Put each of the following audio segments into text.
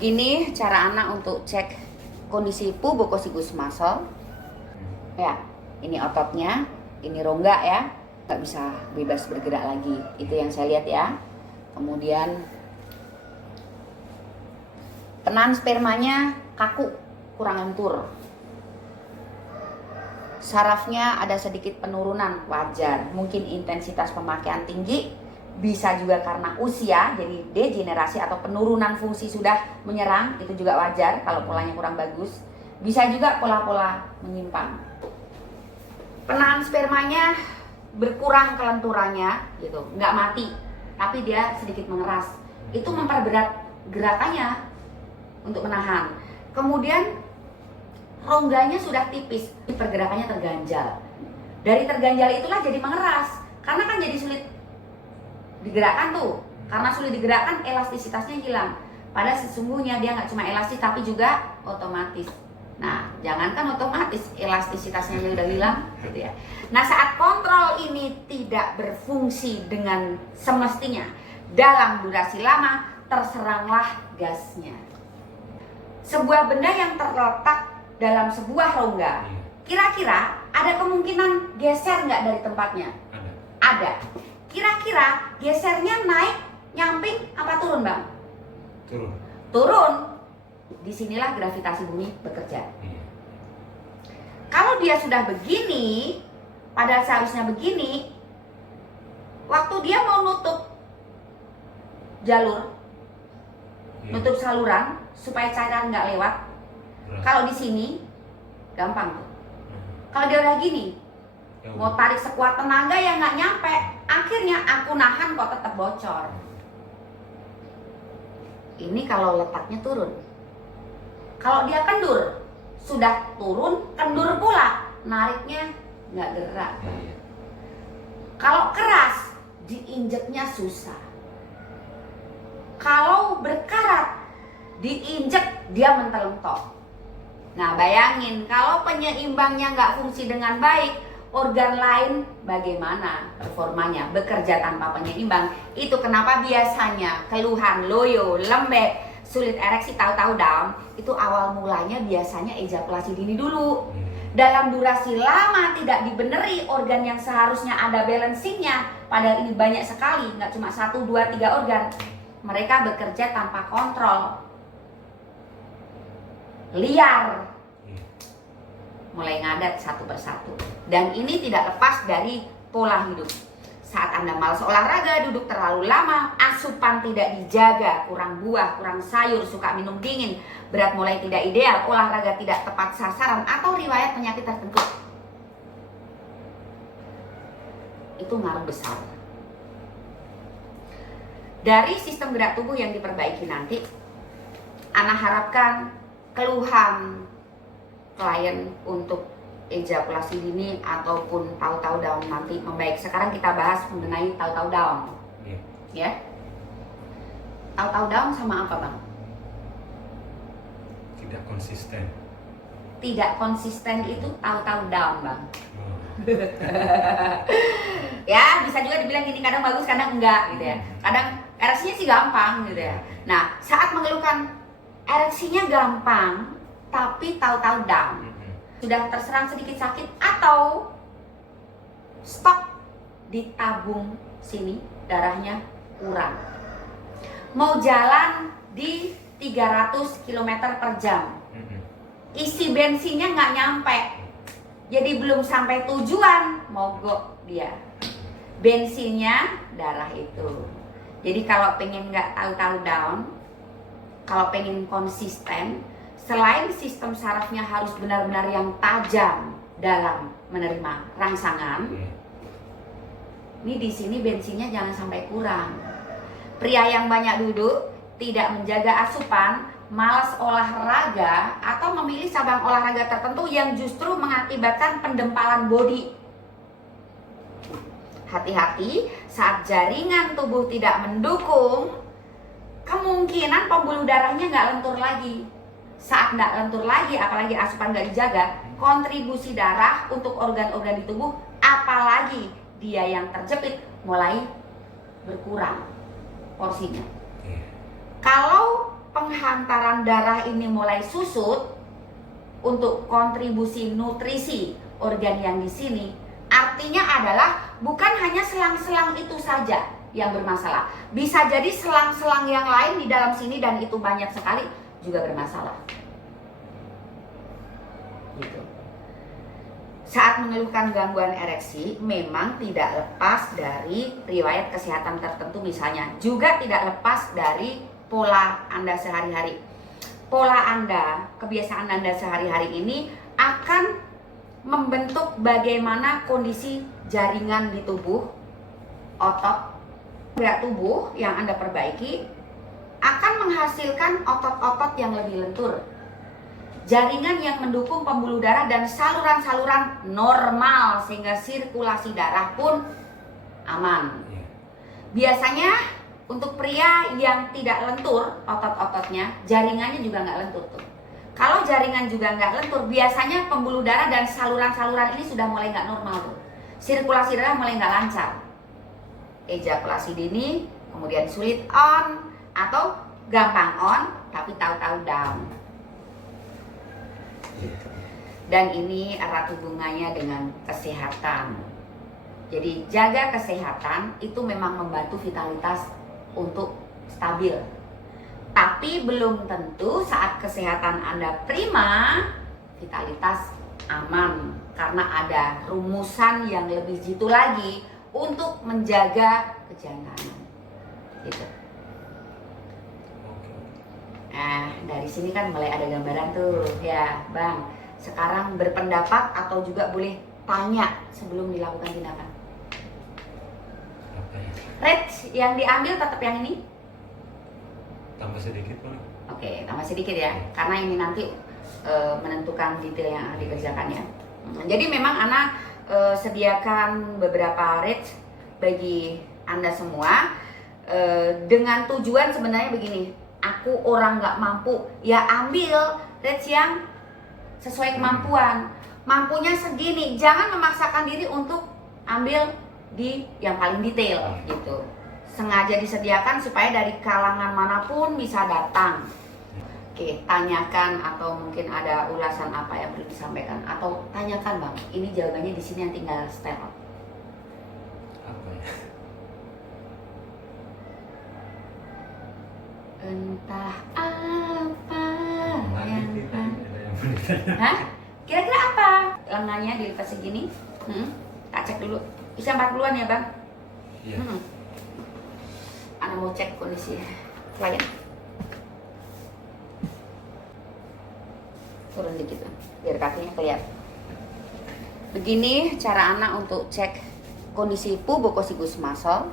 Begini cara anak untuk cek kondisi pubococcygus muscle. Ya, ini ototnya, ini rongga ya, nggak bisa bebas bergerak lagi. Itu yang saya lihat ya. Kemudian tenan spermanya kaku, kurang lentur. Sarafnya ada sedikit penurunan, wajar. Mungkin intensitas pemakaian tinggi, bisa juga karena usia, jadi degenerasi atau penurunan fungsi sudah menyerang, itu juga wajar kalau polanya kurang bagus. Bisa juga pola-pola menyimpang. Penahan spermanya berkurang kelenturannya, gitu, nggak mati, tapi dia sedikit mengeras. Itu memperberat gerakannya untuk menahan. Kemudian rongganya sudah tipis, pergerakannya terganjal. Dari terganjal itulah jadi mengeras, karena kan jadi sulit digerakkan tuh. Karena sulit digerakkan, elastisitasnya hilang. Padahal sesungguhnya dia nggak cuma elastis tapi juga otomatis. Nah, jangankan otomatis, elastisitasnya sudah hilang, gitu ya. Nah, saat kontrol ini tidak berfungsi dengan semestinya, dalam durasi lama terseranglah gasnya. Sebuah benda yang terletak dalam sebuah rongga, kira-kira ada kemungkinan geser nggak dari tempatnya? Ada. Kira-kira gesernya naik, nyamping, apa turun, Bang? Turun. Turun. Disinilah gravitasi bumi bekerja. Kalau dia sudah begini, padahal seharusnya begini, waktu dia mau nutup jalur, nutup saluran supaya cairan nggak lewat, kalau di sini gampang tuh. Kalau dia udah gini, mau tarik sekuat tenaga yang nggak nyampe, akhirnya aku nahan kok tetap bocor. Ini kalau letaknya turun. Kalau dia kendur, sudah turun, kendur pula, nariknya nggak gerak. Kalau keras, diinjeknya susah. Kalau berkarat, diinjek dia mentelentok. Nah, bayangin kalau penyeimbangnya nggak fungsi dengan baik, organ lain bagaimana performanya bekerja tanpa penyeimbang. Itu kenapa biasanya keluhan loyo, lembek, sulit ereksi, tahu-tahu down, itu awal mulanya biasanya ejakulasi dini dulu. Dalam durasi lama tidak dibeneri organ yang seharusnya ada balancingnya, padahal ini banyak sekali, nggak cuma 1, 2, 3 organ. Mereka bekerja tanpa kontrol, liar, mulai ngadat satu persatu. Dan ini tidak lepas dari pola hidup. Saat Anda malas olahraga, duduk terlalu lama, asupan tidak dijaga, kurang buah, kurang sayur, suka minum dingin, berat mulai tidak ideal, olahraga tidak tepat sasaran, atau riwayat penyakit tertentu, itu ngaruh besar. Dari sistem gerak tubuh yang diperbaiki nanti, Ana harapkan keluhan klien untuk ejakulasi dini ataupun tahu-tahu down nanti membaik. Sekarang kita bahas mengenai tahu-tahu down. Ya. Tahu-tahu down sama apa, Bang? Tidak konsisten. Tidak konsisten itu tahu-tahu down, Bang. Ya, bisa juga dibilang gini, kadang bagus, kadang enggak gitu ya. Kadang ereksinya sih gampang gitu ya. Nah, saat mengeluhkan ereksinya gampang tapi tahu-tahu down, sudah terserang sedikit sakit atau stok di tabung sini, darahnya kurang, mau jalan di 300 km per jam, isi bensinnya nggak nyampe, jadi belum sampai tujuan mogok dia, bensinnya darah itu. Jadi kalau pengen nggak tahu-tahu down, kalau pengen konsisten, selain sistem sarafnya harus benar-benar yang tajam dalam menerima rangsangan, ini di sini bensinnya jangan sampai kurang. Pria yang banyak duduk, tidak menjaga asupan, malas olahraga, atau memilih cabang olahraga tertentu yang justru mengakibatkan pendempalan bodi. Hati-hati, saat jaringan tubuh tidak mendukung, kemungkinan pembuluh darahnya nggak lentur lagi. Saat nggak lentur lagi, apalagi asupan nggak dijaga, kontribusi darah untuk organ-organ di tubuh, apalagi dia yang terjepit, mulai berkurang porsinya. Kalau penghantaran darah ini mulai susut untuk kontribusi nutrisi organ yang di sini, artinya adalah bukan hanya selang-selang itu saja yang bermasalah. Bisa jadi selang-selang yang lain di dalam sini dan itu banyak sekali juga bermasalah. Gitu. Saat mengeluhkan gangguan ereksi memang tidak lepas dari riwayat kesehatan tertentu misalnya, juga tidak lepas dari pola Anda sehari-hari. Pola Anda, kebiasaan Anda sehari-hari ini akan membentuk bagaimana kondisi jaringan di tubuh, otot, gerak tubuh yang Anda perbaiki akan menghasilkan otot-otot yang lebih lentur. Jaringan yang mendukung pembuluh darah dan saluran-saluran normal sehingga sirkulasi darah pun aman. Biasanya untuk pria yang tidak lentur otot-ototnya, jaringannya juga nggak lentur tuh. Kalau jaringan juga nggak lentur, biasanya pembuluh darah dan saluran-saluran ini sudah mulai nggak normal tuh. Sirkulasi darah mulai nggak lancar. Ejakulasi dini, kemudian sulit on atau gampang on tapi tahu-tahu down. Dan ini erat hubungannya dengan kesehatan. Jadi jaga kesehatan itu memang membantu vitalitas untuk stabil. Tapi belum tentu saat kesehatan Anda prima, vitalitas aman. Karena ada rumusan yang lebih jitu lagi untuk menjaga kejantanan. Gitu. Nah, dari sini kan mulai ada gambaran tuh, ya Bang. Sekarang berpendapat atau juga boleh tanya sebelum dilakukan tindakan. Rate yang diambil tetap yang ini? Tambah sedikit Pak. Oke, tambah sedikit ya, karena ini nanti menentukan detail yang akan dikerjakan ya. Jadi memang Ana sediakan beberapa rate bagi Anda semua dengan tujuan sebenarnya begini. Aku orang nggak mampu, ya ambil rate yang sesuai kemampuan. Mampunya segini, jangan memaksakan diri untuk ambil di yang paling detail gitu. Sengaja disediakan supaya dari kalangan manapun bisa datang. Oke, tanyakan atau mungkin ada ulasan apa yang perlu disampaikan atau tanyakan Bang. Ini jawabannya di sini yang tinggal step up. Apa ya? Entah apa yang Yang Hah? Kira-kira apa? Lengannya dilepas segini. Tak cek dulu. Bisa 40-an ya Bang? Iya. Ana mau cek kondisi klien. Turun dikit biar kakinya kelihatan. Begini cara Ana untuk cek kondisi pubococcygus muscle.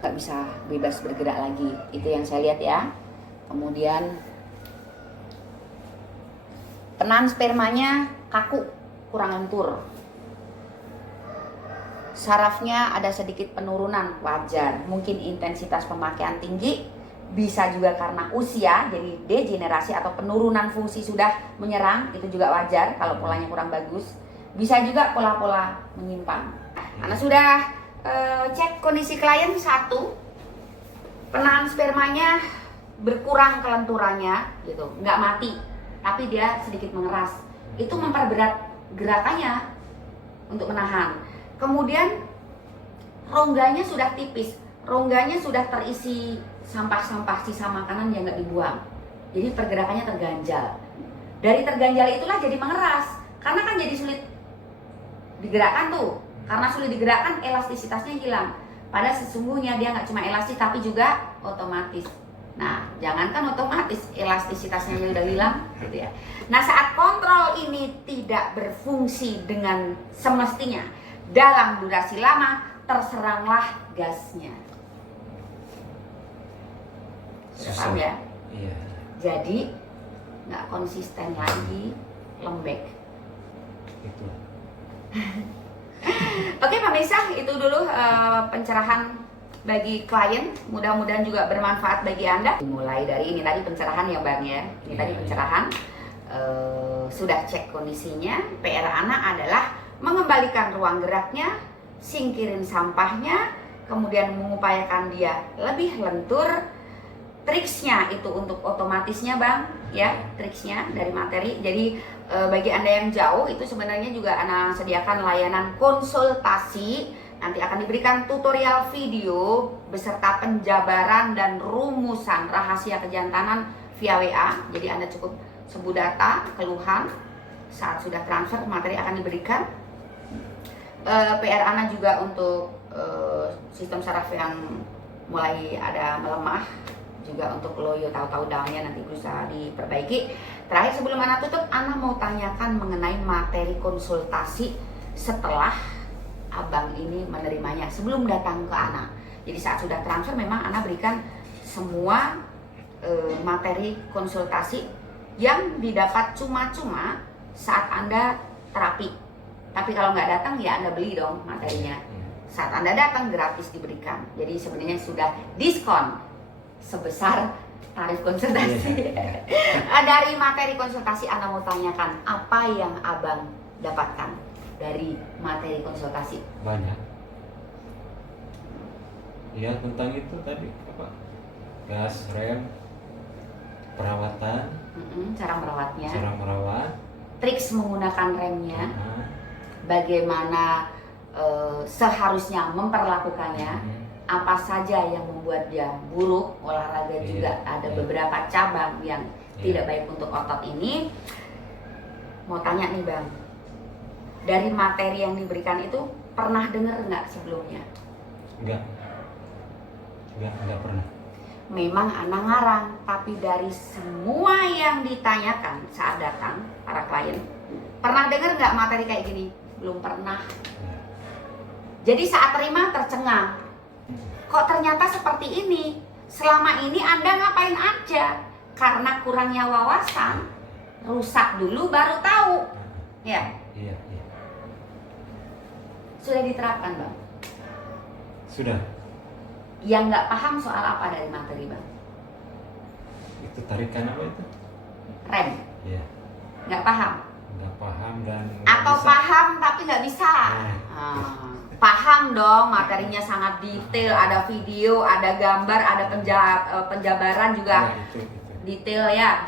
Gak bisa bebas bergerak lagi. Itu yang saya lihat ya. Kemudian penahan spermanya kaku, kurang lentur. Sarafnya ada sedikit penurunan, wajar. Mungkin intensitas pemakaian tinggi, bisa juga karena usia, jadi degenerasi atau penurunan fungsi sudah menyerang, itu juga wajar kalau polanya kurang bagus. Bisa juga pola-pola menyimpang. Karena sudah cek kondisi klien 1, penahan spermanya berkurang kelenturannya, gitu, nggak mati, tapi dia sedikit mengeras. Itu memperberat gerakannya untuk menahan. Kemudian rongganya sudah tipis, rongganya sudah terisi sampah-sampah sisa makanan yang nggak dibuang. Jadi pergerakannya terganjal. Dari terganjal itulah jadi mengeras, karena kan jadi sulit digerakkan tuh. Karena sulit digerakkan, elastisitasnya hilang. Padahal sesungguhnya dia nggak cuma elastis tapi juga otomatis. Nah, jangankan otomatis, elastisitasnya udah hilang, gitu ya. Nah, saat kontrol ini tidak berfungsi dengan semestinya, dalam durasi lama terseranglah gasnya. Paham ya? Iya. Jadi nggak konsisten lagi, lembek. Itu. Oke pemirsa, itu dulu pencerahan bagi klien. Mudah-mudahan juga bermanfaat bagi Anda. Mulai dari ini tadi pencerahan ya Bang ya. Ini tadi pencerahan. Sudah cek kondisinya. PR Ana adalah mengembalikan ruang geraknya, singkirin sampahnya, kemudian mengupayakan dia lebih lentur, triksnya itu untuk otomatisnya Bang, ya, triksnya dari materi. Jadi bagi Anda yang jauh itu sebenarnya juga Ana sediakan layanan konsultasi. Nanti akan diberikan tutorial video beserta penjabaran dan rumusan rahasia kejantanan via WA. Jadi Anda cukup sebut data, keluhan, saat sudah transfer materi akan diberikan. PR Ana juga untuk sistem saraf yang mulai ada melemah, juga untuk loyo tahu-tahu downnya nanti berusaha diperbaiki. Terakhir sebelum Ana tutup, Ana mau tanyakan mengenai materi konsultasi setelah Abang ini menerimanya sebelum datang ke Ana. Jadi saat sudah transfer memang Ana berikan semua materi konsultasi yang didapat cuma-cuma saat Anda terapi. Tapi kalau nggak datang ya Anda beli dong materinya. Saat Anda datang gratis diberikan. Jadi sebenarnya sudah diskon sebesar tarif konsultasi. Dari materi konsultasi Anda mau tanyakan apa yang Abang dapatkan dari materi konsultasi? Banyak. Ya tentang itu tadi apa? Gas rem, perawatan, Cara merawatnya, cara merawat, triks menggunakan remnya, nah, bagaimana seharusnya memperlakukannya, apa saja yang membuat dia buruk, olahraga juga ada beberapa cabang yang tidak baik untuk otot ini. Mau tanya nih Bang, dari materi yang diberikan itu pernah dengar nggak sebelumnya? enggak pernah. Memang Ana ngarang, tapi dari semua yang ditanyakan saat datang para klien, pernah dengar nggak materi kayak gini? Belum pernah. Jadi saat terima tercengang. Kok ternyata seperti ini? Selama ini Anda ngapain aja? Karena kurangnya wawasan, rusak dulu baru tahu. Ya, Iya. sudah diterapkan Bang. Sudah. Yang nggak paham soal apa dari materi Bang? Itu tarikan apa itu? Rem, Iya. nggak paham. Nggak paham dan nggak Atau bisa. paham tapi nggak bisa. Paham dong, materinya sangat detail, ada video, ada gambar, ada penjabaran juga Ya, itu. detail ya.